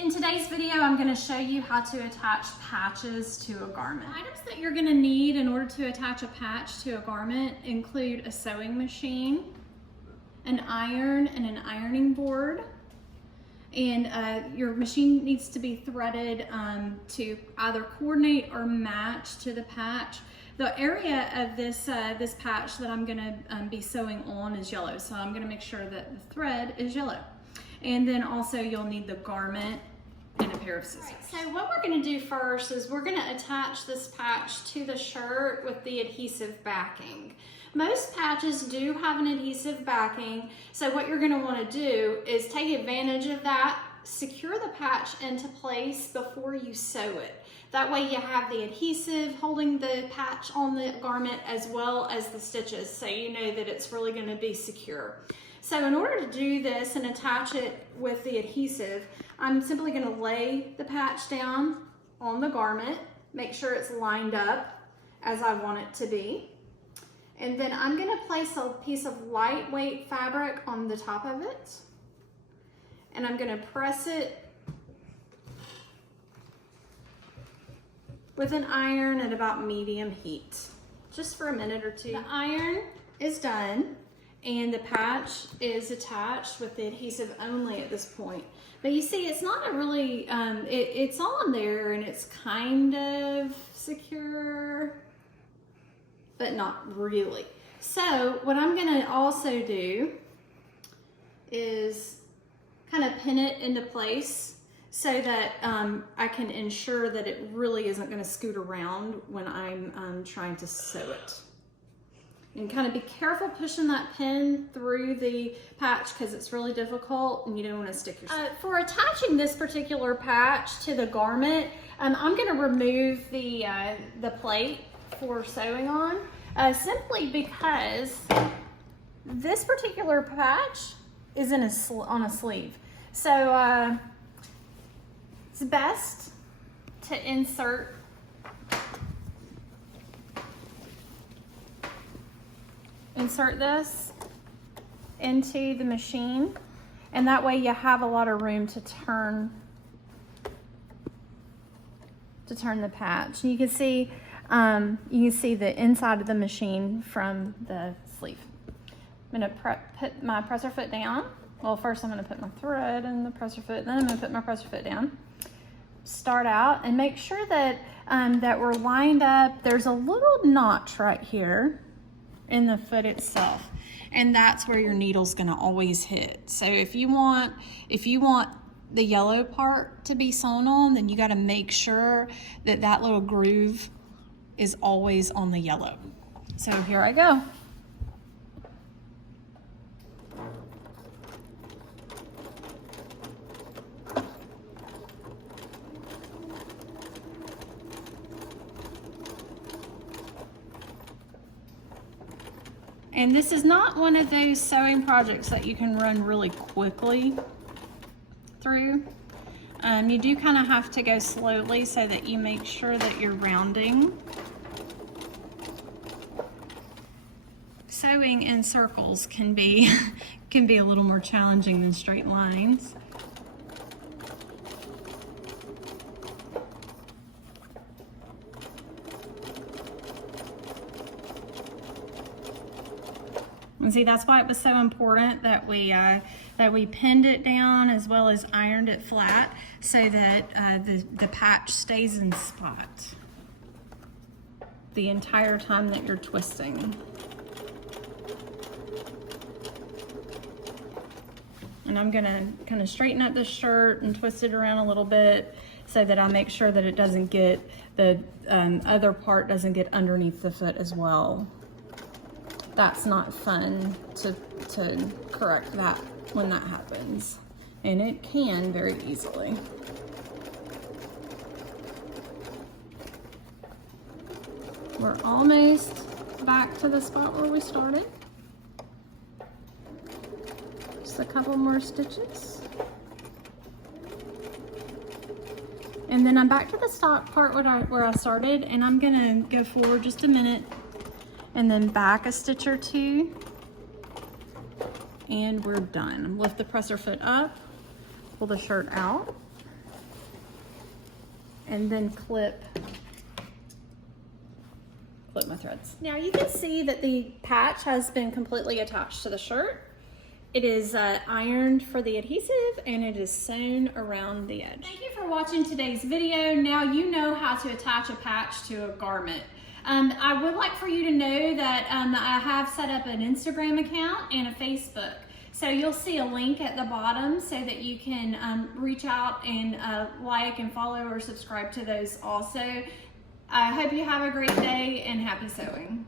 In today's video, I'm going to show you how to attach patches to a garment. The items that you're going to need in order to attach a patch to a garment include a sewing machine, an iron and an ironing board, and your machine needs to be threaded to either coordinate or match to the patch. The area of this patch that I'm going to be sewing on is yellow, so I'm going to make sure that the thread is yellow. And then also you'll need the garment and a pair of scissors. So what we're going to do first is we're going to attach this patch to the shirt with the adhesive backing. Most patches do have an adhesive backing, so what you're going to want to do is take advantage of that, secure the patch into place before you sew it. That way you have the adhesive holding the patch on the garment as well as the stitches, so you know that it's really going to be secure. So in order to do this and attach it with the adhesive, I'm simply going to lay the patch down on the garment, make sure it's lined up as I want it to be. And then I'm going to place a piece of lightweight fabric on the top of it. And I'm going to press it with an iron at about medium heat, just for a minute or two. The iron is done and the patch is attached with the adhesive only at this point. But you see, it's not a really, it's on there and it's kind of secure, but not really. So what I'm gonna also do is kind of pin it into place so that I can ensure that it really isn't gonna scoot around when I'm trying to sew it. And kind of be careful pushing that pin through the patch because it's really difficult and you don't want to stick yourself. For attaching this particular patch to the garment, I'm going to remove the plate for sewing on simply because this particular patch is on a sleeve. So it's best to insert this into the machine, and that way you have a lot of room to turn the patch. You can see the inside of the machine from the sleeve. I'm going to put my presser foot down. Well, first I'm going to put my thread in the presser foot, then I'm going to put my presser foot down. Start out and make sure that that we're lined up. There's a little notch right here in the foot itself, and that's where your needle's going to always hit. So if you want the yellow part to be sewn on, then you got to make sure that that little groove is always on the yellow. So here I go. And this is not one of those sewing projects that you can run really quickly through. You do kind of have to go slowly so that you make sure that you're rounding. Sewing in circles can be a little more challenging than straight lines. And see, that's why it was so important that we pinned it down as well as ironed it flat so that the patch stays in spot the entire time that you're twisting. And I'm gonna kind of straighten up the shirt and twist it around a little bit so that I make sure that it doesn't get, the other part doesn't get underneath the foot as well. That's not fun to correct that when that happens, and it can very easily. We're almost back to the spot where we started. Just a couple more stitches. And then I'm back to the stock part where I started, and I'm gonna go forward just a minute and then back a stitch or two, and we're done. Lift the presser foot up, pull the shirt out, and then clip my threads. Now you can see that the patch has been completely attached to the shirt. It is ironed for the adhesive and it is sewn around the edge. Thank you for watching today's video. Now you know how to attach a patch to a garment. I would like for you to know that I have set up an Instagram account and a Facebook. So you'll see a link at the bottom so that you can reach out and like and follow or subscribe to those also. I hope you have a great day and happy sewing.